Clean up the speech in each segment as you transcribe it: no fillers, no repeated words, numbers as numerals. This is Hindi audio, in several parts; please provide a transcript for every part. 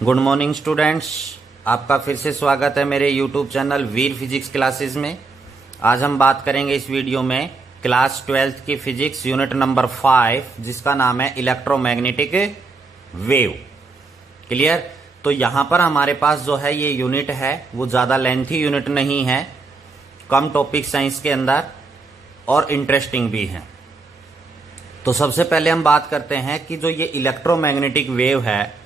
गुड मॉर्निंग स्टूडेंट्स, आपका फिर से स्वागत है मेरे यूट्यूब चैनल वीर फिजिक्स क्लासेस में। आज हम बात करेंगे इस वीडियो में क्लास 12th की फिजिक्स यूनिट नंबर 5 जिसका नाम है इलेक्ट्रोमैग्नेटिक वेव। क्लियर? तो यहाँ पर हमारे पास जो है ये यूनिट है वो ज़्यादा लेंथी यूनिट नहीं है, कम टॉपिक साइंस के अंदर और इंटरेस्टिंग भी है। तो सबसे पहले हम बात करते हैं कि जो ये इलेक्ट्रोमैग्नेटिक वेव है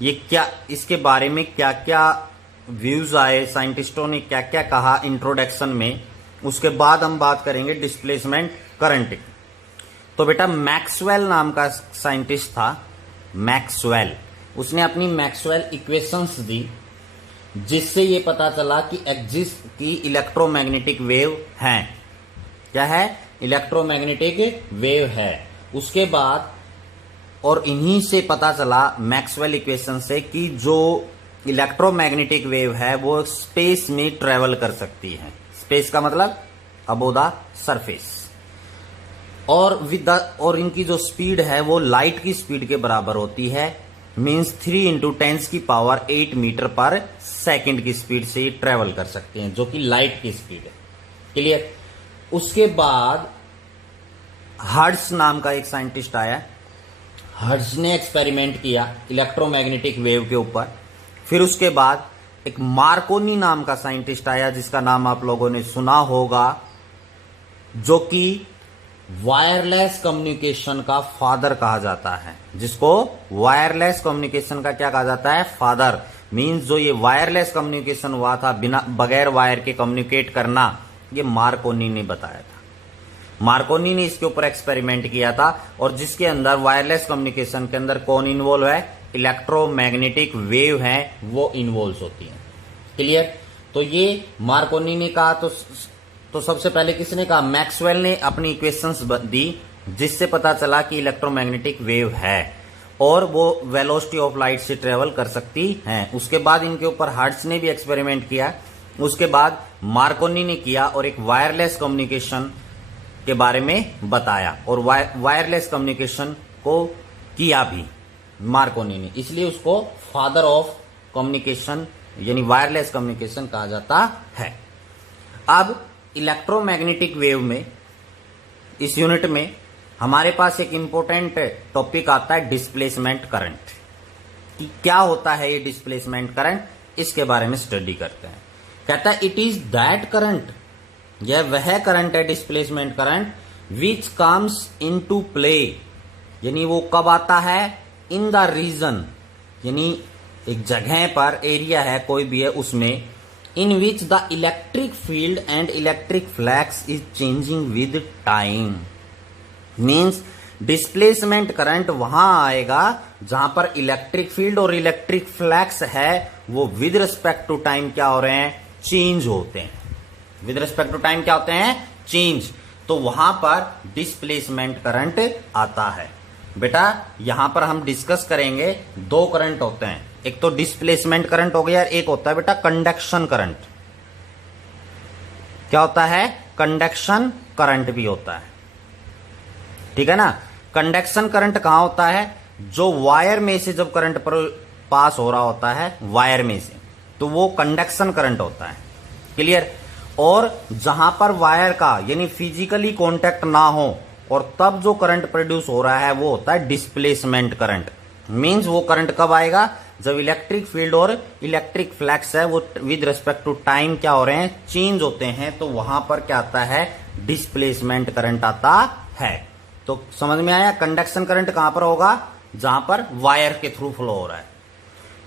ये क्या, इसके बारे में क्या क्या व्यूज आए, साइंटिस्टों ने क्या क्या कहा इंट्रोडक्शन में। उसके बाद हम बात करेंगे डिस्प्लेसमेंट करंट की। तो बेटा मैक्सवेल नाम का साइंटिस्ट था, मैक्सवेल। उसने अपनी मैक्सवेल इक्वेशंस दी जिससे ये पता चला कि एग्जिस्ट की इलेक्ट्रोमैग्नेटिक वेव है। क्या है? इलेक्ट्रोमैग्नेटिक वेव है। उसके बाद और इन्हीं से पता चला मैक्सवेल इक्वेशन से कि जो इलेक्ट्रोमैग्नेटिक वेव है वो स्पेस में ट्रेवल कर सकती है। स्पेस का मतलब अबोव द सरफेस, और इनकी जो स्पीड है वो लाइट की स्पीड के बराबर होती है। मींस 3 × 10⁸ मीटर पर सेकंड की स्पीड से ट्रेवल कर सकते हैं, जो कि लाइट की स्पीड है। क्लियर? उसके बाद हर्ट्ज नाम का एक साइंटिस्ट आया। हर्ट्ज ने एक्सपेरिमेंट किया इलेक्ट्रोमैग्नेटिक वेव के ऊपर। फिर उसके बाद एक मार्कोनी नाम का साइंटिस्ट आया जिसका नाम आप लोगों ने सुना होगा, जो कि वायरलेस कम्युनिकेशन का फादर कहा जाता है। जिसको वायरलेस कम्युनिकेशन का क्या कहा जाता है? फादर। मींस जो ये वायरलेस कम्युनिकेशन हुआ था, बिना बगैर वायर के कम्युनिकेट करना, ये मार्कोनी ने बताया था। मार्कोनी ने इसके ऊपर एक्सपेरिमेंट किया था और जिसके अंदर वायरलेस कम्युनिकेशन के अंदर कौन इन्वॉल्व है? इलेक्ट्रोमैग्नेटिक वेव है वो इन्वॉल्व होती है। क्लियर? तो ये मार्कोनी ने कहा। तो सबसे पहले किसने कहा? मैक्सवेल ने अपनी इक्वेशंस दी जिससे पता चला कि इलेक्ट्रोमैग्नेटिक वेव है और वो वेलोसिटी ऑफ लाइट से ट्रेवल कर सकती है। उसके बाद इनके ऊपर हर्ट्ज ने भी एक्सपेरिमेंट किया। उसके बाद मार्कोनी ने किया और एक वायरलेस कम्युनिकेशन के बारे में बताया और वायरलेस कम्युनिकेशन को किया भी मार्कोनी ने, इसलिए उसको फादर ऑफ कम्युनिकेशन यानी वायरलेस कम्युनिकेशन कहा जाता है। अब इलेक्ट्रोमैग्नेटिक वेव में इस यूनिट में हमारे पास एक इंपॉर्टेंट टॉपिक आता है डिस्प्लेसमेंट करंट। कि क्या होता है ये डिस्प्लेसमेंट करंट, इसके बारे में स्टडी करते हैं। कहता है इट इज दैट करंट, यह वह करंट है displacement current which comes into play, यानी वो कब आता है? इन द रीजन, यानी एक जगह पर, एरिया है कोई भी है उसमें, in which the electric field and electric flux is changing with time. Means displacement current वहां आएगा जहां पर इलेक्ट्रिक फील्ड और इलेक्ट्रिक फ्लक्स है वो विद रिस्पेक्ट टू टाइम क्या हो रहे हैं? चेंज होते हैं। विद रिस्पेक्ट टू टाइम क्या होते हैं? चेंज। तो वहां पर डिस्प्लेसमेंट करंट आता है। बेटा यहां पर हम डिस्कस करेंगे, दो करंट होते हैं, एक तो डिस्प्लेसमेंट करंट हो गया, एक होता है बेटा कंडक्शन करंट। क्या होता है? कंडक्शन करंट भी होता है। ठीक है ना? कंडक्शन करंट कहां होता है? जो वायर में से जब करंट पर पास हो रहा होता है वायर में से, तो वो कंडक्शन करंट होता है। क्लियर? और जहां पर वायर का यानी फिजिकली कांटेक्ट ना हो और तब जो करंट प्रोड्यूस हो रहा है वो होता है डिस्प्लेसमेंट करंट। मींस वो करंट कब आएगा? जब इलेक्ट्रिक फील्ड और इलेक्ट्रिक फ्लक्स है वो विद रिस्पेक्ट टू टाइम क्या हो रहे हैं? चेंज होते हैं। तो वहां पर क्या आता है? डिस्प्लेसमेंट करंट आता है। तो समझ में आया? कंडक्शन करंट कहां पर होगा? जहां पर वायर के थ्रू फ्लो हो रहा है।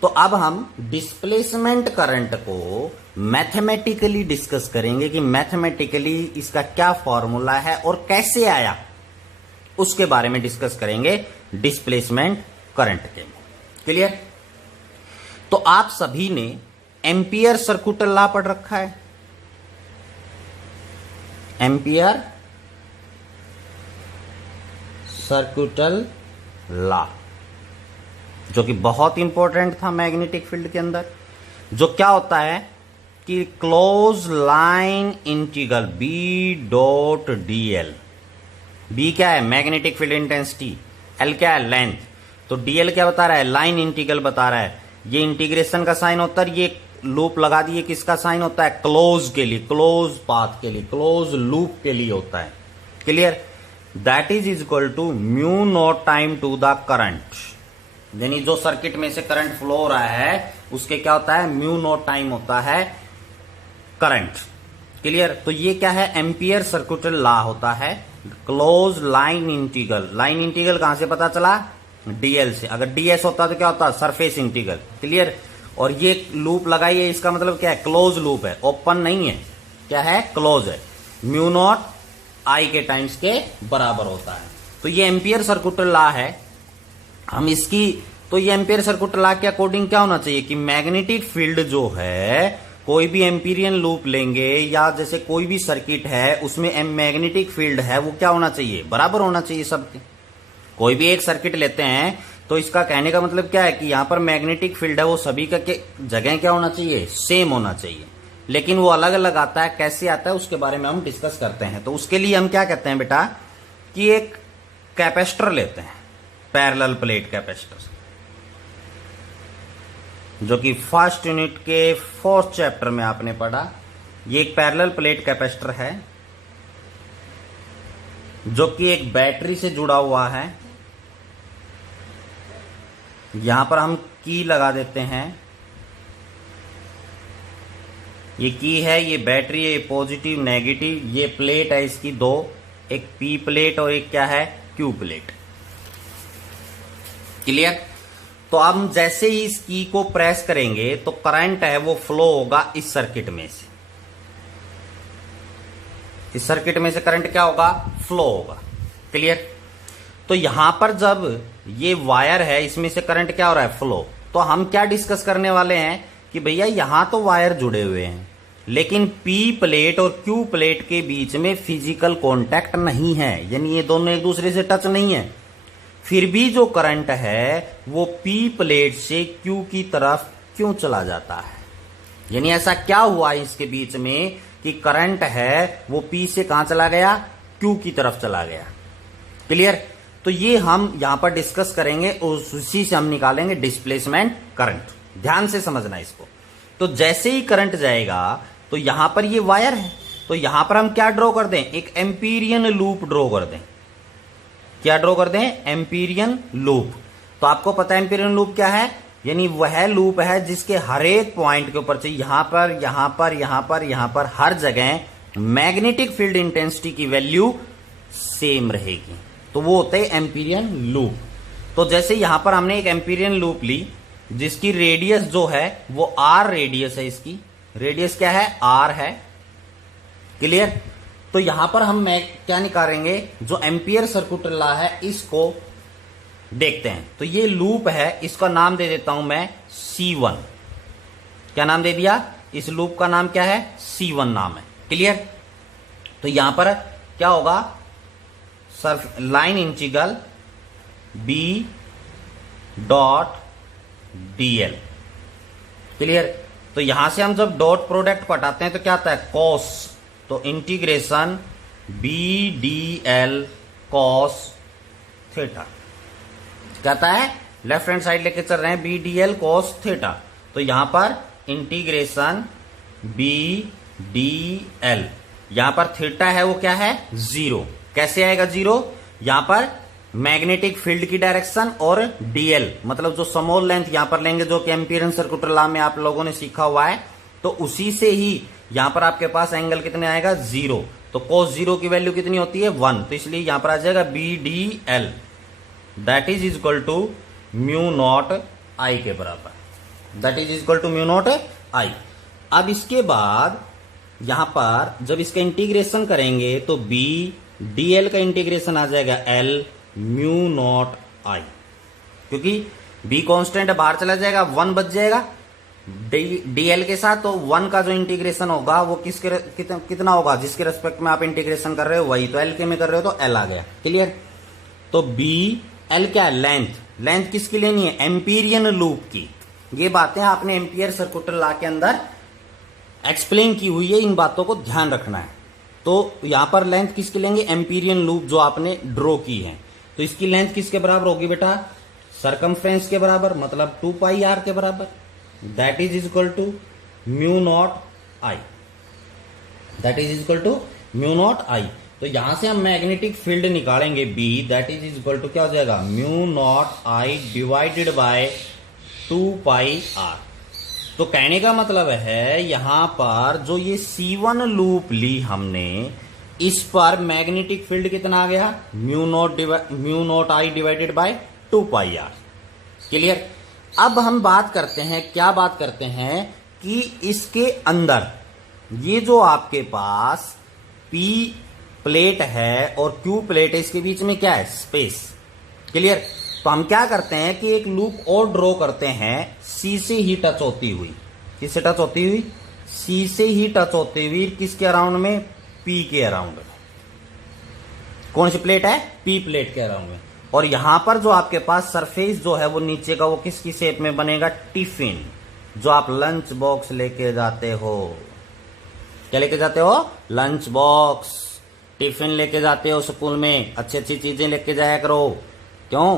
तो अब हम डिस्प्लेसमेंट करंट को मैथमेटिकली डिस्कस करेंगे कि मैथमेटिकली इसका क्या फॉर्मूला है और कैसे आया, उसके बारे में डिस्कस करेंगे डिस्प्लेसमेंट करंट के। क्लियर? तो आप सभी ने एम्पियर सर्कुटल लॉ पढ़ रखा है। एम्पियर सर्कुटल लॉ जो कि बहुत इंपॉर्टेंट था मैग्नेटिक फील्ड के अंदर। जो क्या होता है कि close line integral B.dl। B क्या है? Magnetic field intensity. एल क्या है? लेंथ। तो डीएल क्या बता रहा है? लाइन इंटीग्रल बता रहा है। ये इंटीग्रेशन का साइन होता है, ये लूप लगा दिए किसका साइन होता है, क्लोज के लिए, क्लोज पाथ के लिए, क्लोज लूप के लिए होता है। Clear? That is equal to mu not time to the current, यानी जो सर्किट में से करंट फ्लो हो रहा है उसके क्या होता है, म्यू नॉट टाइम होता है करंट। क्लियर? तो ये क्या है, एम्पियर सर्किटल लॉ होता है, close line integral. Line integral कहां से पता चला, डीएल से। अगर डीएस होता तो क्या होता, सरफेस इंटीग्रल। क्लियर? और ये लूप लगाई है, इसका मतलब क्या है, क्लोज लूप है, ओपन नहीं है, क्या है, क्लोज है। म्यू नॉट आई के टाइम्स के बराबर होता है। तो ये एम्पियर सर्किटल लॉ है। हम इसकी, तो ये एम्पियर सर्किटल लॉ के अकॉर्डिंग क्या होना चाहिए कि मैग्नेटिक फील्ड जो है, कोई भी एम्पीरियन लूप लेंगे या जैसे कोई भी सर्किट है उसमें मैग्नेटिक फील्ड है, वो क्या होना चाहिए, बराबर होना चाहिए सबके। कोई भी एक सर्किट लेते हैं तो इसका कहने का मतलब क्या है कि यहां पर मैग्नेटिक फील्ड है वो सभी का जगह क्या होना चाहिए, सेम होना चाहिए। लेकिन वो अलग अलग आता है, कैसे आता है उसके बारे में हम डिस्कस करते हैं। तो उसके लिए हम क्या कहते हैं बेटा कि एक कैपेसिटर लेते हैं, पैरेलल प्लेट कैपेसिटर, जो कि फर्स्ट यूनिट के 4th चैप्टर में आपने पढ़ा। ये एक पैरेलल प्लेट कैपेसिटर है जो कि एक बैटरी से जुड़ा हुआ है। यहां पर हम की लगा देते हैं, ये की है, ये बैटरी है, ये पॉजिटिव नेगेटिव, ये प्लेट है इसकी दो, एक पी प्लेट और एक क्या है, क्यू प्लेट। क्लियर? तो हम जैसे ही इस की को प्रेस करेंगे तो करंट है वो फ्लो होगा इस सर्किट में से, इस सर्किट में से करंट क्या होगा, फ्लो होगा। क्लियर? तो यहां पर जब ये वायर है इसमें से करंट क्या हो रहा है, फ्लो। तो हम क्या डिस्कस करने वाले हैं कि भैया यहां तो वायर जुड़े हुए हैं लेकिन पी प्लेट और क्यू प्लेट के बीच में फिजिकल कांटेक्ट नहीं है, यानी ये दोनों एक दूसरे से टच नहीं है। फिर भी जो करंट है वो पी प्लेट से क्यू की तरफ क्यों चला जाता है, यानी ऐसा क्या हुआ इसके बीच में कि करंट है वो पी से कहां चला गया, क्यू की तरफ चला गया। क्लियर? तो ये हम यहां पर डिस्कस करेंगे, उसी से हम निकालेंगे डिस्प्लेसमेंट करंट। ध्यान से समझना इसको। तो जैसे ही करंट जाएगा तो यहां पर ये वायर है, तो यहां पर हम क्या ड्रॉ कर दें, एक एम्पीरियन लूप ड्रॉ कर दें। क्या ड्रॉ कर दें, एम्पीरियन लूप। तो आपको पता है एम्पीरियन लूप क्या है, यानी वह लूप है जिसके हर एक पॉइंट के ऊपर चाहिए, यहां पर, यहां पर, यहां पर, यहां पर, हर जगह मैग्नेटिक फील्ड इंटेंसिटी की वैल्यू सेम रहेगी। तो वो होते हैं एम्पीरियन लूप। तो जैसे यहां पर हमने एक एम्पीरियन लूप ली जिसकी रेडियस जो है वो आर रेडियस है, इसकी रेडियस क्या है, आर है। क्लियर? तो यहां पर हम क्या निकालेंगे, जो एम्पियर सर्किटल लॉ है इसको देखते हैं। तो ये लूप है, इसका नाम दे देता हूं मैं C1। क्या नाम दे दिया, इस लूप का नाम क्या है, C1 नाम है। क्लियर? तो यहां पर क्या होगा, Surf line integral B dot DL। Clear? तो यहां से हम जब डॉट प्रोडक्ट को हटाते हैं तो क्या आता है, कॉस। तो इंटीग्रेशन BDL कॉस थीटा कहता है, लेफ्ट हैंड साइड लेके चल रहे हैं, BDL कॉस थीटा। तो यहां पर इंटीग्रेशन BDL, यहां पर थीटा है वो क्या है, 0। कैसे आएगा 0, यहां पर मैग्नेटिक फील्ड की डायरेक्शन और डीएल मतलब जो स्मॉल लेंथ यहां पर लेंगे, जो कि एम्पीरियन सर्किटल लॉ में आप लोगों ने सीखा हुआ है। तो उसी से ही यहां पर आपके पास एंगल कितने आएगा, 0। तो cos 0 की वैल्यू कितनी होती है, 1। तो इसलिए यहां पर आ जाएगा BDL that is equal to mu not I के बराबर, that is equal to mu not I. अब इसके बाद यहां पर जब इसका इंटीग्रेशन करेंगे तो BDL का इंटीग्रेशन आ जाएगा L म्यू नॉट आई, क्योंकि B कांस्टेंट बाहर चला जाएगा, 1 बच जाएगा DL के साथ। तो 1 का जो इंटीग्रेशन होगा वो कितना होगा, जिसके रेस्पेक्ट में आप इंटीग्रेशन कर रहे हो वही। तो L के में कर रहे हो तो L आ गया। क्लियर? तो BL क्या है, लेंथ। लेंथ किसकी लेनी है, एम्पीरियन लूप की। ये बातें आपने एम्पियर सर्किटल लॉ के अंदर एक्सप्लेन की हुई है, इन बातों को ध्यान रखना है। तो यहां पर लेंथ किसकी लेंगे, एम्पीरियन लूप जो आपने ड्रॉ की है। तो इसकी लेंथ किसके बराबर होगी बेटा, सरकमफ्रेंस के बराबर, मतलब 2 पाई आर के बराबर, that is equal to mu not I, that is equal to mu not I. तो यहां से हम मैग्नेटिक फील्ड निकालेंगे B, that is equal to क्या हो जाएगा, mu not I divided by 2 pi R. तो कहने का मतलब है यहां पर जो ये C1 लूप ली हमने, इस पर मैग्नेटिक फील्ड कितना आ गया, mu not I divided by 2 pi r. Clear. अब हम बात करते हैं, क्या बात करते हैं कि इसके अंदर ये जो आपके पास P प्लेट है और Q प्लेट है, इसके बीच में क्या है, स्पेस। क्लियर। तो हम क्या करते हैं कि एक लूप और ड्रॉ करते हैं C से ही टच होती हुई, किससे टच होती हुई, C से ही टच होती हुई, किसके अराउंड में, P के अराउंड में। कौन सी प्लेट है, P प्लेट के अराउंड में। और यहां पर जो आपके पास सरफेस जो है वो नीचे का, वो किसकी शेप में बनेगा, टिफिन, जो आप लंच बॉक्स लेके जाते हो। क्या लेके जाते हो, लंच बॉक्स, टिफिन लेके जाते हो स्कूल में, अच्छी अच्छी चीजें लेके जाया करो। क्यों,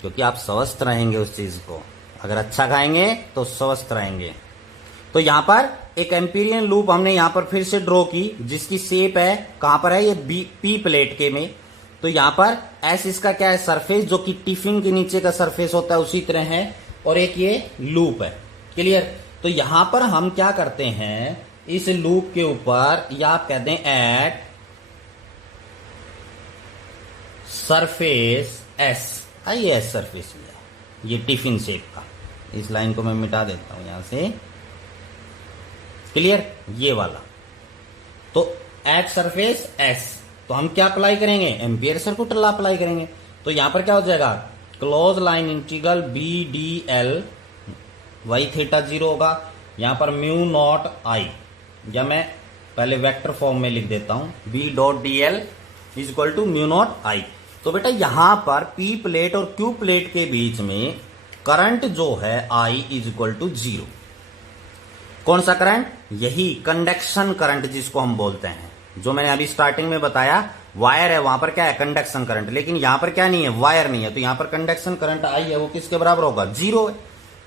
क्योंकि आप स्वस्थ रहेंगे उस चीज को, अगर अच्छा खाएंगे तो स्वस्थ रहेंगे। तो यहां पर एक एम्पीरियन लूप हमने यहां पर फिर से ड्रॉ की, जिसकी शेप है, कहां पर है, ये पी प्लेट के में। तो यहां पर एस इसका क्या है, सरफेस, जो कि टिफिन के नीचे का सरफेस होता है उसी तरह है, और एक ये लूप है। क्लियर। तो यहां पर हम क्या करते हैं, इस लूप के ऊपर, या आप कहते हैं एट सरफेस एस, आइए एस सरफेस लिया, ये टिफिन शेप का, इस लाइन को मैं मिटा देता हूं यहां से। क्लियर, ये वाला। तो एट सरफेस एस, तो हम क्या अप्लाई करेंगे, एम्पियर सर्किट लॉ अप्लाई करेंगे। तो यहां पर क्या हो जाएगा, close line integral B D L Y theta 0 होगा। यहां पर म्यू नॉट आई, या मैं पहले वेक्टर फॉर्म में लिख देता हूं, B dot D L is equal to mu not I. तो बेटा यहां पर पी प्लेट और क्यू प्लेट के बीच में करंट जो है आई इज इक्वल टू 0। कौन सा करंट, यही कंडक्शन करंट जिसको हम बोलते हैं, जो मैंने अभी स्टार्टिंग में बताया, वायर है वहां पर क्या है, कंडक्शन करंट, लेकिन यहां पर क्या नहीं है, वायर नहीं है। तो यहां पर कंडक्शन करंट आई है, वो किसके बराबर होगा, 0 है।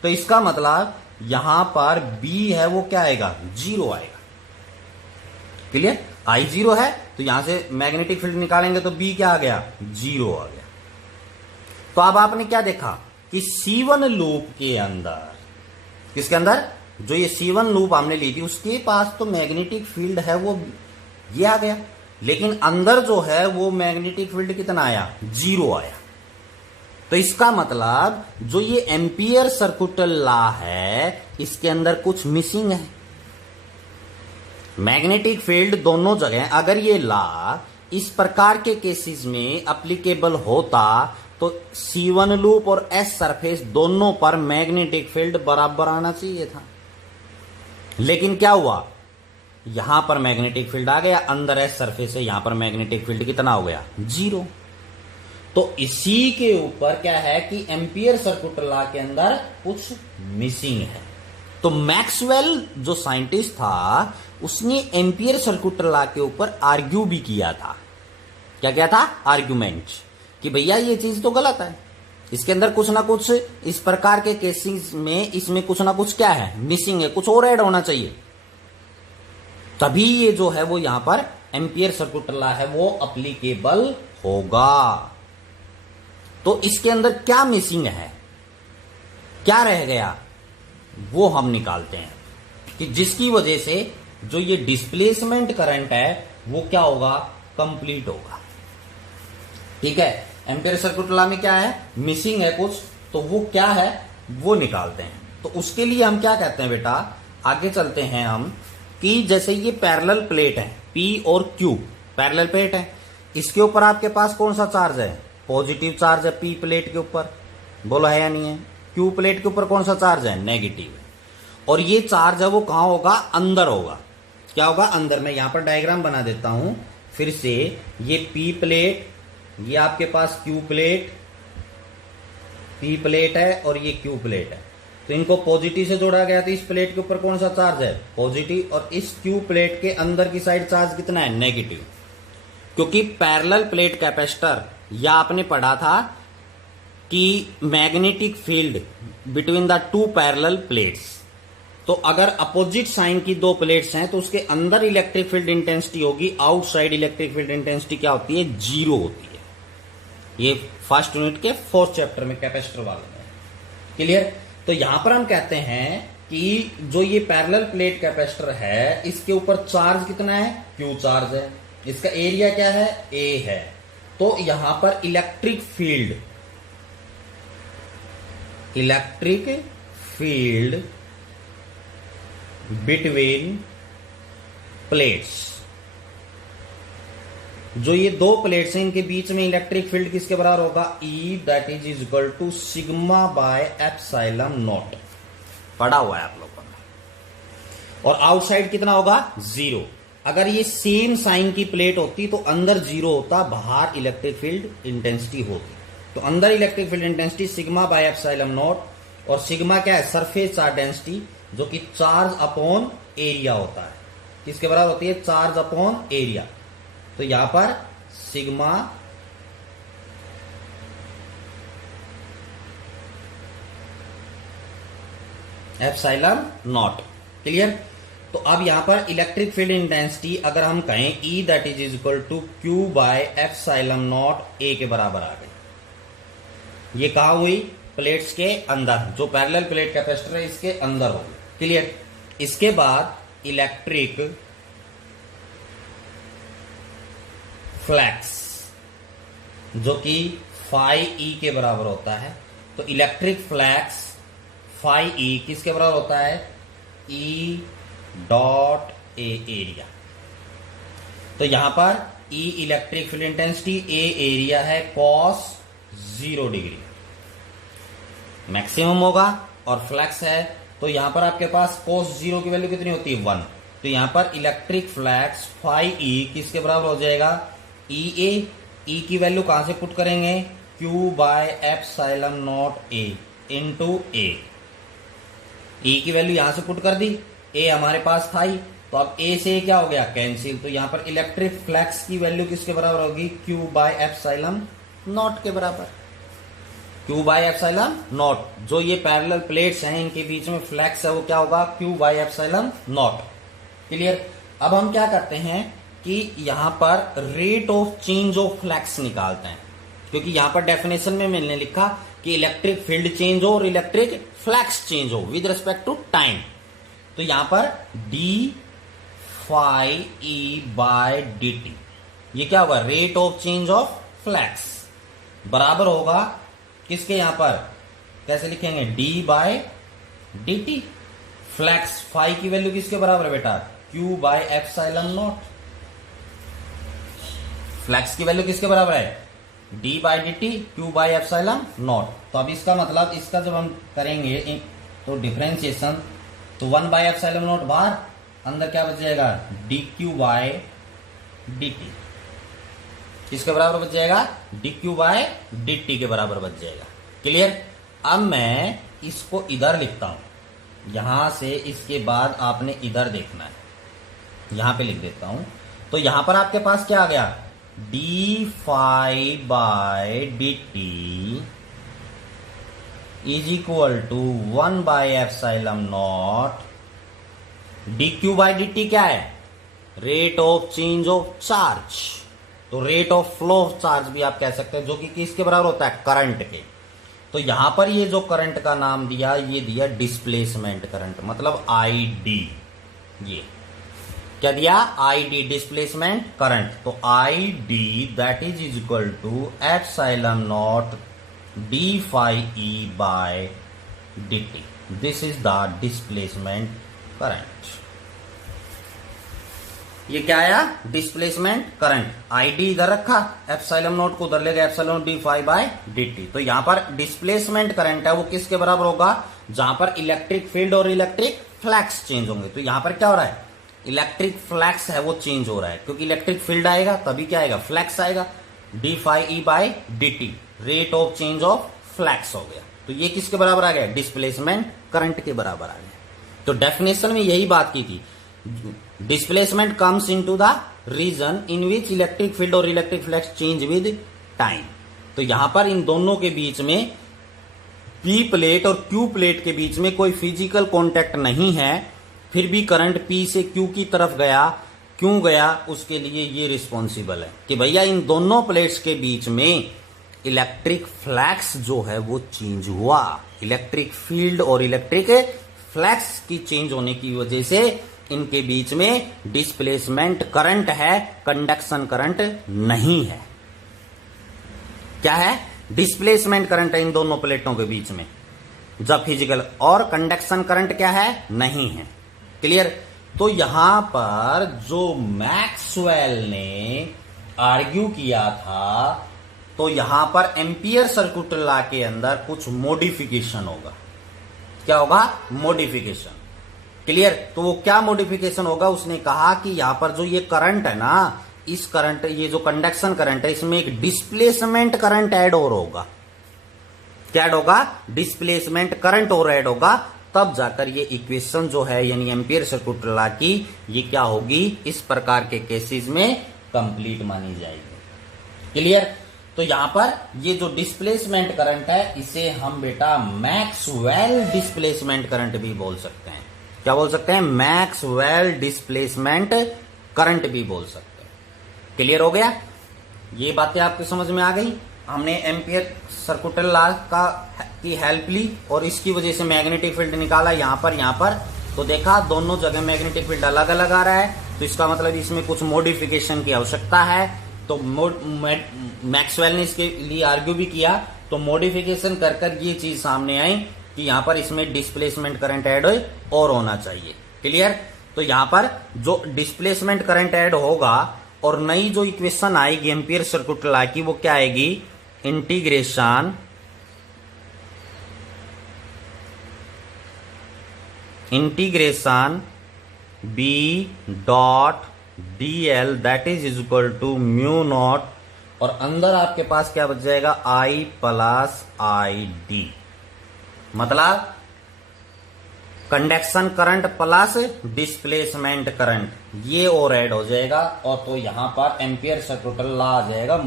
तो इसका मतलब यहां पर बी है वो क्या आएगा, 0 आएगा। क्लियर, आई 0 है, तो यहां से मैग्नेटिक फील्ड निकालेंगे तो बी क्या आ गया, 0 आ गया। तो अब आपने क्या देखा कि C1 लूप के अंदर, किसके अंदर, जो ये C1 लूप हमने ली थी, उसके पास तो मैग्नेटिक फील्ड है वो ये आ गया, लेकिन अंदर जो है वो मैग्नेटिक फील्ड कितना आया, 0 आया। तो इसका मतलब जो ये एम्पियर सर्कुटल लॉ है, इसके अंदर कुछ मिसिंग है। मैग्नेटिक फील्ड दोनों जगह, अगर ये लॉ इस प्रकार के केसेस में एप्लीकेबल होता तो C1 लूप और S सरफेस दोनों पर मैग्नेटिक फील्ड बराबर आना चाहिए था। लेकिन क्या हुआ, यहां पर मैग्नेटिक फील्ड आ गया, अंदर S सरफेस है, यहां पर मैग्नेटिक फील्ड कितना हो गया, 0। तो इसी के ऊपर क्या है कि एम्पियर सर्किट लॉ के अंदर कुछ मिसिंग है। तो मैक्सवेल जो साइंटिस्ट था, उसने एम्पियर सर्किट लॉ के ऊपर आर्ग्यू भी किया था। क्या किया था, आर्ग्यूमेंट, कि भैया ये चीज तो गलत है, इसके अंदर कुछ ना कुछ इस प्रकार के केसेस में इसमें कुछ ना कुछ क्या है, मिसिंग है, कुछ और ऐड होना चाहिए, तभी ये जो है वो यहां पर एम्पियर सर्किट लॉ है वो अप्लीकेबल होगा। तो इसके अंदर क्या मिसिंग है, क्या रह गया, वो हम निकालते हैं, कि जिसकी वजह से जो ये डिस्प्लेसमेंट करंट है वो क्या होगा, कंप्लीट होगा। ठीक है, एम्पियर सर्किट लॉ में क्या है, मिसिंग है कुछ, तो वो क्या है वो निकालते हैं। तो उसके लिए हम क्या कहते हैं बेटा, आगे चलते हैं हम, कि जैसे ये पैरेलल प्लेट है, P और Q पैरेलल प्लेट है, इसके ऊपर आपके पास कौन सा चार्ज है, पॉजिटिव चार्ज है P प्लेट के ऊपर, बोला है या नहीं है। Q प्लेट के ऊपर कौन सा चार्ज है, नेगेटिव है। और ये चार्ज है वो कहां होगा, अंदर होगा। क्या होगा, अंदर। मैं यहां पर डायग्राम बना देता हूं फिर से, ये P प्लेट, ये आपके पास Q प्लेट, P प्लेट है और ये Q प्लेट है। तो इनको पॉजिटिव से जोड़ा गया, तो इस प्लेट के ऊपर कौन सा चार्ज है, पॉजिटिव, और इस Q प्लेट के अंदर की साइड चार्ज कितना है, नेगेटिव। क्योंकि पैरेलल प्लेट कैपेसिटर, या आपने पढ़ा था कि magnetic field between the two parallel plates, तो अगर अपोजिट साइन की दो प्लेट्स हैं तो उसके अंदर इलेक्ट्रिक फील्ड इंटेंसिटी होगी, आउटसाइड इलेक्ट्रिक फील्ड इंटेंसिटी क्या होती है, जीरो होती है। ये फर्स्ट यूनिट के फोर्थ चैप्टर में कैपेसिटर वाले में। क्लियर? तो यहां पर हम कहते हैं कि जो ये पैरेलल प्लेट कैपेसिटर है इसके ऊपर चार्ज कितना है, क्यू चार्ज है, इसका एरिया क्या है, ए है। तो यहां पर इलेक्ट्रिक फील्ड बिटवीन प्लेट्स, जो ये दो प्लेट्स हैं इनके बीच में इलेक्ट्रिक फील्ड किसके बराबर होगा, E that is equal to sigma by epsilon not, पढ़ा हुआ है आप लोगों ने। और आउटसाइड कितना होगा, जीरो। अगर ये सेम साइन की प्लेट होती तो अंदर जीरो होता, बाहर इलेक्ट्रिक फील्ड इंटेंसिटी होती। तो अंदर electric field intensity sigma by epsilon not, और सिग्मा क्या है, सरफेस चार्ज डेंसिटी, जो कि चार्ज अपॉन एरिया होता है। किसके बराबर होती है, चार्ज अपॉन एरिया। तो यहां पर सिग्मा एप्सिलॉन नॉट। क्लियर? तो अब यहां पर इलेक्ट्रिक फील्ड इंटेंसिटी अगर हम कहें E that is equal to Q by epsilon not A के बराबर आ गई। ये कहा हुई, प्लेट्स के अंदर, जो पैरेलल प्लेट कैपेसिटर है इसके अंदर होगी। क्लियर? इसके बाद इलेक्ट्रिक फ्लक्स जो कि फाई ई के बराबर होता है। तो इलेक्ट्रिक फ्लक्स फाई ई किसके बराबर होता है, E डॉट ए एरिया। तो यहां पर E इलेक्ट्रिक फील्ड इंटेंसिटी, ए एरिया है, कॉस 0 डिग्री मैक्सिमम होगा, और फ्लक्स है तो यहां पर आपके पास cos 0 की वैल्यू कितनी होती है, 1। तो यहां पर इलेक्ट्रिक फ्लक्स फाई ई किसके बराबर हो जाएगा, ई ए। ई की वैल्यू कहां से पुट करेंगे, Q by epsilon not A into A. E की वैल्यू यहां से पुट कर दी, ए हमारे पास था ही, तो अब ए से क्या हो गया, कैंसिल। तो यहां पर इलेक्ट्रिक फ्लक्स की वैल्यू किसके बराबर होगी, क्यू बाय एप्सिलॉन नॉट के बराबर। क्यू बाय एप्सिलॉन नॉट, जो ये पैरेलल प्लेट्स हैं इनके बीच में फ्लक्स है वो क्या होगा, Q by epsilon not. Clear? अब हम क्या करते हैं कि यहां पर rate of change of flux निकालते हैं, क्योंकि यहां पर डेफिनेशन में मैंने लिखा कि इलेक्ट्रिक फील्ड चेंज हो और इलेक्ट्रिक फ्लक्स चेंज हो विद रिस्पेक्ट टू टाइम। तो यहां पर D phi E by D T, ये क्या होगा, rate of change of flux, बराबर होगा किसके, यहां पर कैसे लिखेंगे, D by D T. Flux phi की वैल्यू किसके बराबर है बेटा, Q by epsilon not. Flux की वैल्यू किसके बराबर है, D by D T, Q by epsilon not. तो अब इसका मतलब, इसका जब हम करेंगे तो डिफरेंशिएशन, तो 1 बाई एप्सिलॉन नॉट बाहर, अंदर क्या बच जाएगा, D Q by D T. किसके बराबर बच जाएगा, D Q by D T के बराबर बच जाएगा। क्लियर? अब मैं इसको इधर लिखता हूं, यहां से इसके बाद आपने इधर देखना है, यहां पे लिख देता हूं। तो यहां पर आपके पास क्या आ गया, D phi by D T is equal to 1 by epsilon not, D Q by D T क्या है, rate of change of charge. तो rate of flow of charge भी आप कह सकते हैं, जो कि किसके बराबर होता है, करंट के। तो यहां पर ये जो करंट का नाम दिया, ये दिया डिस्प्लेसमेंट करंट, मतलब आई डी। ये क्या दिया, आई डी, डिस्प्लेसमेंट करंट। तो I D that is equal to epsilon not D phi E by D T. This is the displacement current. ये क्या आया, डिस्प्लेसमेंट करंट। आई डी इधर रखा, एप्सिलॉन नॉट को उधर ले गया, epsilon D phi by D T. तो यहां पर डिस्प्लेसमेंट करंट है वो किसके बराबर होगा, जहां पर इलेक्ट्रिक फील्ड और इलेक्ट्रिक फ्लक्स चेंज होंगे। तो यहां पर क्या हो रहा है, इलेक्ट्रिक फ्लक्स है वो चेंज हो रहा है, क्योंकि इलेक्ट्रिक फील्ड आएगा तभी क्या आएगा, फ्लक्स आएगा। D phi E by D T, rate of change of flux हो गया। तो ये किसके बराबर आ गया, डिस्प्लेसमेंट करंट के बराबर आ गया। तो डेफिनेशन में यही बात की थी, displacement comes into the region in which electric field और electric flux change with time. तो यहां पर इन दोनों के बीच में पी प्लेट और क्यू प्लेट के बीच में कोई फिजिकल कांटेक्ट नहीं है, फिर भी करंट पी से क्यू की तरफ गया, क्यों गया, उसके लिए ये रिस्पॉन्सिबल है कि भैया इन दोनों प्लेट्स के बीच में इलेक्ट्रिक फ्लक्स जो है वो चेंज हुआ। इलेक्ट्रिक फील्ड और इलेक्ट्रिक फ्लक्स की चेंज होने की वजह से इनके बीच में डिस्प्लेसमेंट करंट है, कंडक्शन करंट नहीं है। क्या है? डिस्प्लेसमेंट करंट है इन दोनों प्लेटों के बीच में जब फिजिकल, और कंडक्शन करंट क्या है? नहीं है। क्लियर? तो यहां पर जो मैक्सवेल ने आर्ग्यू किया था, तो यहां पर एम्पियर सर्किट लॉ के अंदर कुछ मॉडिफिकेशन होगा। क्या होगा? मॉडिफिकेशन। क्लियर? तो वो क्या मॉडिफिकेशन होगा? उसने कहा कि यहां पर जो ये करंट है ना, इस करंट, ये जो कंडक्शन करंट है, इसमें एक डिस्प्लेसमेंट करंट ऐड और होगा। क्या ऐड होगा? डिस्प्लेसमेंट करंट और ऐड होगा। तब जाकर ये इक्वेशन जो है यानी एम्पियर सर्किट लॉ की, ये क्या होगी? इस प्रकार के केसेस में कंप्लीट मानी जाएगी। क्लियर? तो यहां पर ये जो डिस्प्लेसमेंट करंट है, इसे हम बेटा मैक्सवेल डिस्प्लेसमेंट करंट भी बोल सकते हैं। क्या बोल सकते हैं? मैक्सवेल डिस्प्लेसमेंट करंट भी बोल सकते हैं। क्लियर हो गया? ये बातें आपके समझ में आ गई। हमने एम्पियर सर्किट लॉ की हेल्प ली और इसकी वजह से मैग्नेटिक फील्ड निकाला यहां पर। तो देखा दोनों जगह मैग्नेटिक फील्ड अलग अलग आ रहा है, तो इसका मतलब इसमें कुछ मॉडिफिकेशन की आवश्यकता है। तो मैक्सवेल ने इसके लिए आर्ग्यू भी किया, तो मॉडिफिकेशन कर ये चीज सामने आई कि यहां पर इसमें डिस्प्लेसमेंट करंट ऐड और होना चाहिए। क्लियर? तो यहां पर जो डिस्प्लेसमेंट करंट ऐड होगा और नई जो इक्वेशन आएगी एम्पियर सर्किट लॉ की, वो क्या आएगी? Integration B dot D L that is equal to mu not, और अंदर आपके पास क्या बच जाएगा? I plus I D. मतलब conduction current plus displacement current, ये और ऐड हो जाएगा। और तो यहां पर एम्पियर सर्किट लॉ आ जाएगा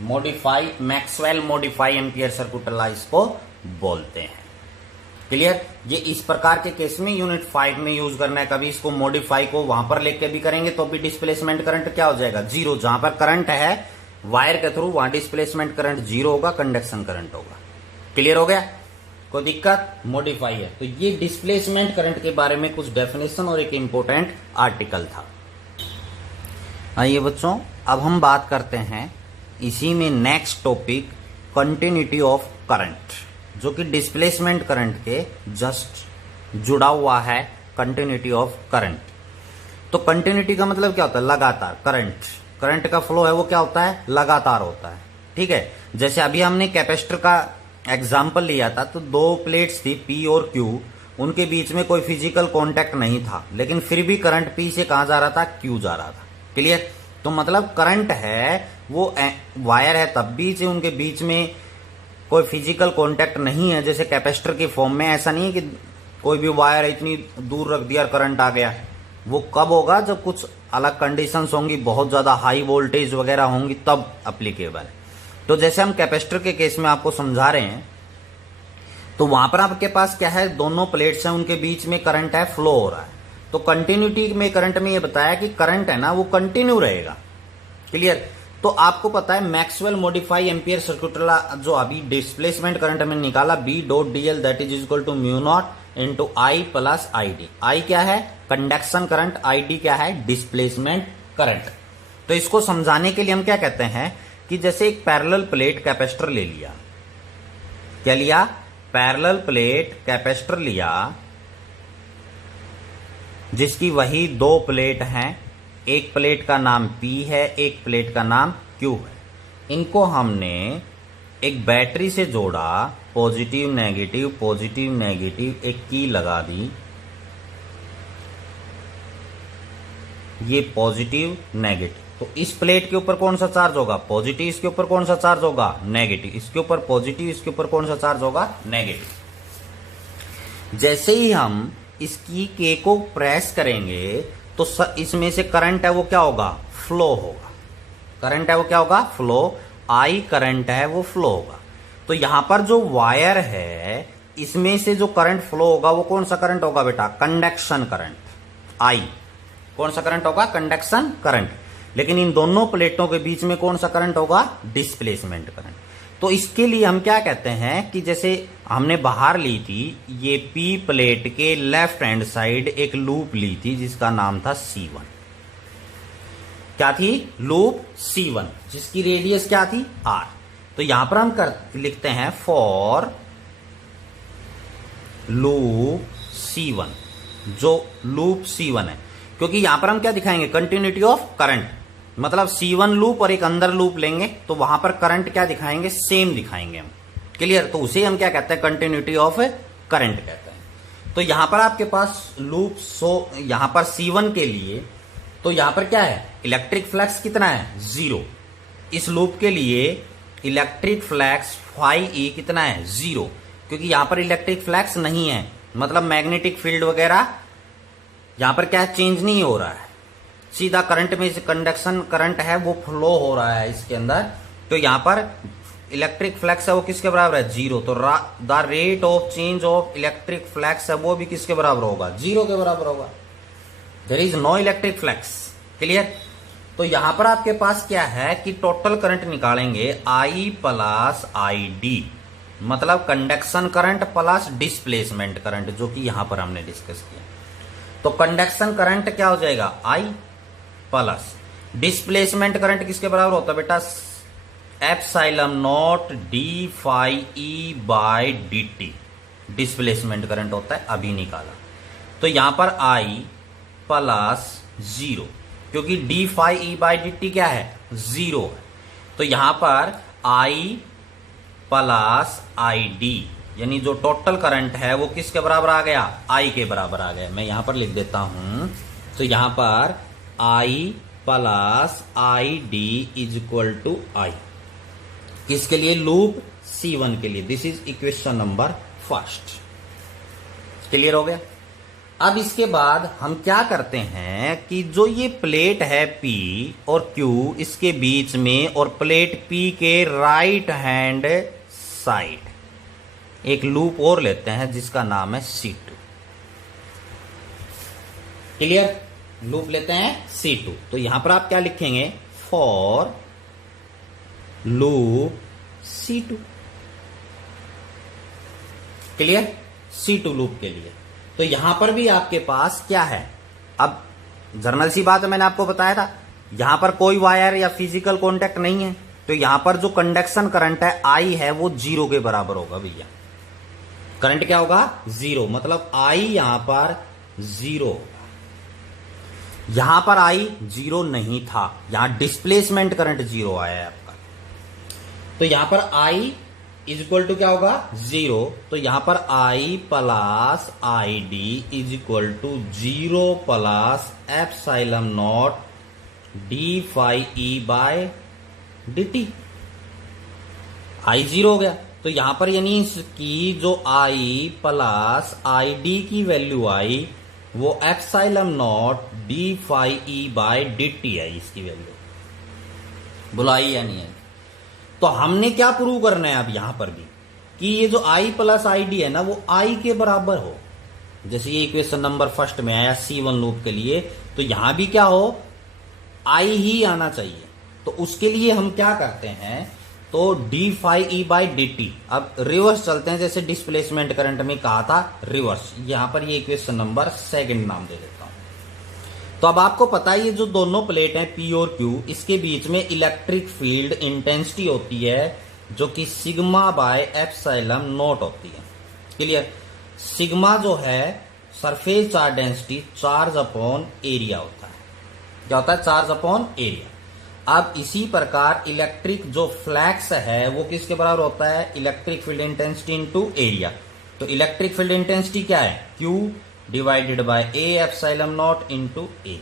modify Maxwell modify Ampere circuit law इसको बोलते हैं। क्लियर? ये इस प्रकार के केस में यूनिट 5 में यूज करना है। कभी इसको मॉडिफाई को वहां पर लेके भी करेंगे तो भी डिस्प्लेसमेंट करंट क्या हो जाएगा? जीरो। जहां पर करंट है वायर के थ्रू, वहां डिस्प्लेसमेंट करंट जीरो होगा, कंडक्शन करंट होगा। क्लियर हो गया? कोई दिक्कत? मॉडिफाई है तो ये डिस्प्लेसमेंट करंट के बारे में कुछ डेफिनेशन और एक इंपॉर्टेंट आर्टिकल था। आइए बच्चों, अब हम बात करते हैं इसी में next topic, continuity of current, जो कि डिस्प्लेसमेंट करंट के जस्ट जुड़ा हुआ है। कंटिन्यूटी ऑफ करंट, तो कंटिन्यूटी का मतलब क्या होता है? लगातार। करंट का फ्लो है वो क्या होता है? लगातार होता है। ठीक है? जैसे अभी हमने कैपेसिटर का एग्जाम्पल लिया था, तो दो प्लेट्स थी पी और क्यू, उनके बीच में कोई फिजिकल कांटेक्ट नहीं था, लेकिन फिर भी करंट पी से कहां जा रहा था? क्यू जा रहा था। क्लियर? तो मतलब करंट है वो वायर है, तब भी से उनके बीच में कोई फिजिकल कांटेक्ट नहीं है जैसे कैपेसिटर के फॉर्म में। ऐसा नहीं है कि कोई भी वायर इतनी दूर रख दिया करंट आ गया। वो कब होगा? जब कुछ अलग कंडीशंस होंगी, बहुत ज्यादा हाई वोल्टेज वगैरह होंगी, तब अप्लीकेबल है। तो जैसे हम कैपेसिटर के केस में आपको समझा रहे हैं, तो वहां पर आपके पास क्या है? दोनों प्लेट्स हैं, उनके बीच में करंट है, फ्लो हो रहा है। तो कंटिन्यूटी में करंट में ये बताया कि करंट है ना वो कंटिन्यू रहेगा। क्लियर? तो आपको पता है Maxwell modify Ampere circuit law जो अभी डिस्प्लेसमेंट करंट हमने निकाला, B dot D L that is equal to mu naught into I plus I D. I क्या है? कंडक्शन करंट, आई डी क्या है? Displacement current. तो इसको समझाने के लिए हम क्या कहते हैं कि जैसे एक पैरेलल प्लेट कैपेसिटर ले लिया, क्या लिया? पैरेलल प्लेट कैपेसिटर लिया, जिसकी वही दो प्लेट हैं, एक प्लेट का नाम P है, एक प्लेट का नाम Q है। इनको हमने एक बैटरी से जोड़ा, पॉजिटिव नेगेटिव, एक की लगा दी, ये पॉजिटिव नेगेटिव। तो इस प्लेट के ऊपर कौन सा चार्ज होगा? पॉजिटिव। इसके ऊपर कौन सा चार्ज होगा? नेगेटिव। इसके ऊपर पॉजिटिव, इसके ऊपर कौन सा चार्ज होगा? नेगेटिव। जैसे ही हम इस की के को प्रेस करेंगे तो इसमें से करंट है वो क्या होगा? फ्लो होगा। करंट है वो क्या होगा? फ्लो। आई करंट है वो फ्लो होगा। तो यहां पर जो वायर है इसमें से जो करंट फ्लो होगा वो कौन सा करंट होगा बेटा? Conduction current. आई कौन सा करंट होगा? Conduction current. लेकिन इन दोनों प्लेटों के बीच में कौन सा करंट होगा? Displacement current. तो इसके लिए हम क्या कहते हैं कि जैसे हमने बाहर ली थी, ये पी प्लेट के लेफ्ट हैंड साइड एक लूप ली थी जिसका नाम था C1। क्या थी? लूप C1, जिसकी रेडियस क्या थी? R। तो यहां पर हम लिखते हैं फॉर लूप C1, जो लूप C1 है, क्योंकि यहां पर हम क्या दिखाएंगे? Continuity of current. मतलब C1 लूप और एक अंदर लूप लेंगे तो वहां पर करंट क्या दिखाएंगे? सेम दिखाएंगे हम। क्लियर? तो उसे हम क्या कहते हैं? कंटिन्यूटी ऑफ करंट कहते हैं। तो यहां पर आपके पास लूप यहां पर C1 के लिए तो यहां पर क्या है? इलेक्ट्रिक फ्लक्स कितना है? 0। इस लूप के लिए इलेक्ट्रिक फ्लक्स फाई ई कितना है? 0, क्योंकि यहां पर इलेक्ट्रिक फ्लक्स नहीं है, मतलब मैग्नेटिक फील्ड वगैरह यहां पर क्या चेंज नहीं हो रहा है, सीधा करंट में कंडक्शन करंट है वो फ्लो हो रहा है इसके अंदर। तो यहां पर इलेक्ट्रिक फ्लक्स है वो किसके बराबर है? 0। तो the rate of change of electric flux है वो भी किसके बराबर होगा? 0 के बराबर होगा। There is no electric flux. Clear? तो यहां पर आपके पास क्या है कि टोटल करंट निकालेंगे I प्लस ID, मतलब conduction current plus displacement current, जो कि यहां पर हमने डिस्कस किया। तो कंडक्शन करंट क्या हो जाएगा? I प्लस डिस्प्लेसमेंट करंट किसके बराबर होता है बेटा? Epsilon not D phi E by D T displacement current होता है, अभी निकाला। तो यहां पर I प्लस 0, क्योंकि D phi E by D T क्या है? 0 है। तो यहां पर I प्लस आई डी, यानी जो टोटल करंट है वो किसके बराबर आ गया? I के बराबर आ गया। मैं यहां पर लिख देता हूं। तो यहां पर I plus I D is equal to I, किसके लिए? लूप C1 के लिए। This is equation number first. Clear हो गया? अब इसके बाद हम क्या करते हैं कि जो ये प्लेट है P और Q, इसके बीच में और प्लेट P के राइट हैंड साइड एक लूप और लेते हैं जिसका नाम है C2। क्लियर? लूप लेते हैं C2। तो यहां पर आप क्या लिखेंगे? For loop C2। Clear? C2 loop के लिए। तो यहां पर भी आपके पास क्या है? अब जर्नल सी बात है, मैंने आपको बताया था यहां पर कोई वायर या फिजिकल कॉन्टेक्ट नहीं है, तो यहां पर जो कंडक्शन करंट है I है वो 0 के बराबर होगा भैया। करंट क्या होगा? 0, मतलब I यहां पर 0। यहां पर I 0 नहीं था, यहां डिस्प्लेसमेंट करंट 0 आया है आपका। तो यहां पर I इज इक्वल टू क्या होगा? 0। तो यहां पर I plus I D is equal to 0 plus epsilon not D phi E by D T. I 0 हो गया। तो यहां पर यानी इसकी जो I प्लस आई डी की वैल्यू आई वो epsilon not D phi E by D T है, इसकी वैल्यू बुलाई या नहीं है। तो हमने क्या प्रूव करना है अब यहां पर भी कि ये जो I प्लस आई डी है ना वो I के बराबर हो। जैसे ये इक्वेशन नंबर फर्स्ट में आया C1 लूप के लिए, तो यहां भी क्या हो? I ही आना चाहिए। तो उसके लिए हम क्या करते हैं? तो D phi E by D T. अब रिवर्स चलते हैं, जैसे डिस्प्लेसमेंट करंट में कहा था रिवर्स। यहां पर ये इक्वेशन नंबर सेकंड नाम दे देता हूं। तो अब आपको पता है ये जो दोनों प्लेट हैं P और Q, इसके बीच में इलेक्ट्रिक फील्ड इंटेंसिटी होती है जो कि सिग्मा बाय एप्सिलॉन नॉट होती है। क्लियर? सिग्मा जो है surface charge density, charge upon area होता है। क्या होता है? Charge upon area. अब इसी प्रकार इलेक्ट्रिक जो फ्लक्स है वो किसके बराबर होता है? Electric field intensity into area. तो इलेक्ट्रिक फील्ड इंटेंसिटी क्या है? Q divided by A epsilon not into A।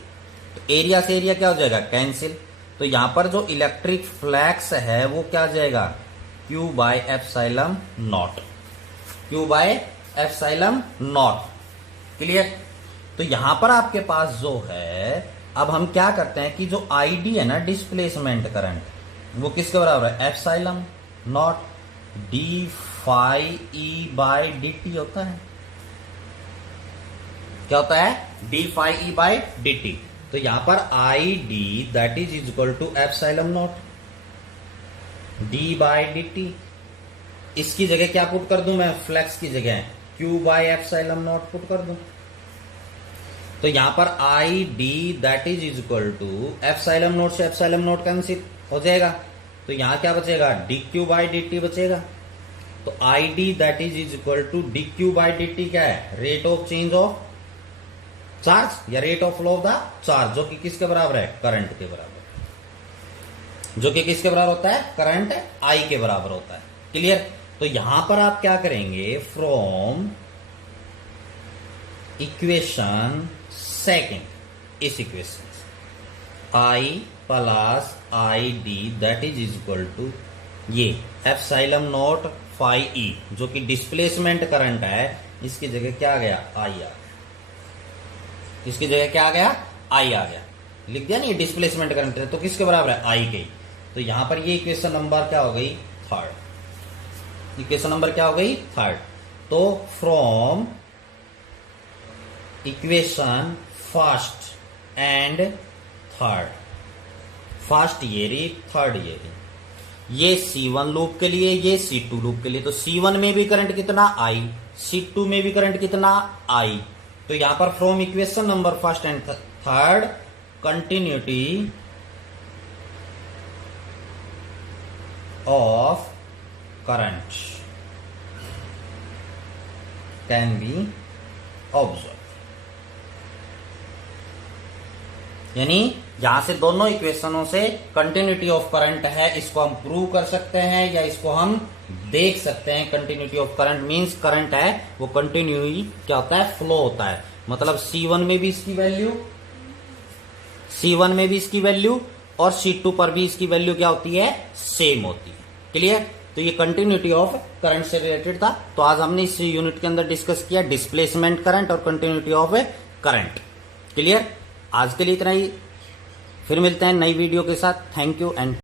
तो एरिया से एरिया क्या हो जाएगा? कैंसिल। तो यहां पर जो इलेक्ट्रिक फ्लक्स है वो क्या हो जाएगा? Q bye epsilon not. Q bye epsilon not. Clear? तो यहां पर आपके पास जो है, अब हम क्या करते हैं कि जो ID है ना डिस्प्लेसमेंट करंट, वो किसके बराबर है, epsilon not D phi E by D T होता है। क्या होता है, D phi E by D T. तो यहां पर I D that is equal to epsilon not D by D T. इसकी जगह क्या पुट कर दूं मैं, फ्लेक्स की जगह Q by epsilon naught put कर दूं। तो यहां पर I D that is equal to epsilon naught से एप्सिलॉन नॉट कैंसिल हो जाएगा। तो यहां क्या बचेगा, D Q by D T बचेगा। तो I D that is equal to D Q by D T क्या है, rate of change of charge या rate of flow of the charge, जो कि किसके बराबर है, करंट के बराबर, जो कि किसके बराबर होता है, करंट आई के बराबर होता है। क्लियर। तो यहां पर आप क्या करेंगे, फ्रॉम इक्वेशन सेकेंड, इस equation I plus I D that is equal to ये एप्सिलॉन नॉट फाई ई, जो कि डिस्प्लेसमेंट करंट है, इसकी जगह क्या आ गया, आई आ गया। इसकी जगह क्या आ गया, आई आ गया। लिख दिया नहीं, डिस्प्लेसमेंट करंट है तो किसके बराबर है, आई के। तो यहां पर ये इक्वेशन नंबर क्या हो गई, थर्ड। इक्वेशन नंबर क्या हो गई, थर्ड। तो from equation first and third, first ये रही, थर्ड ये रही, ये C1 लूप के लिए, ये C2 लूप के लिए। तो C1 में भी करंट कितना, I, C2 में भी करंट कितना, I। तो यहां पर from equation number first and third continuity of current can be observe. यानी यहां से दोनों इक्वेशनों से कंटिन्यूटी ऑफ करंट है, इसको हम प्रूव कर सकते हैं या इसको हम देख सकते हैं। Continuity of current means current है वो कंटिन्यूली क्या होता है, फ्लो होता है। मतलब C1 में भी इसकी वैल्यू, C1 में भी इसकी वैल्यू और C2 पर भी इसकी वैल्यू क्या होती है, सेम होती है। क्लियर। तो ये कंटिन्यूटी ऑफ करंट से रिलेटेड था। तो आज हमने इस यूनिट के अंदर डिस्कस किया डिस्प्लेसमेंट करंट और कंटिन्यूटी ऑफ करंट। क्लियर। आज के लिए इतना ही, फिर मिलते हैं नई वीडियो के साथ। Thank you and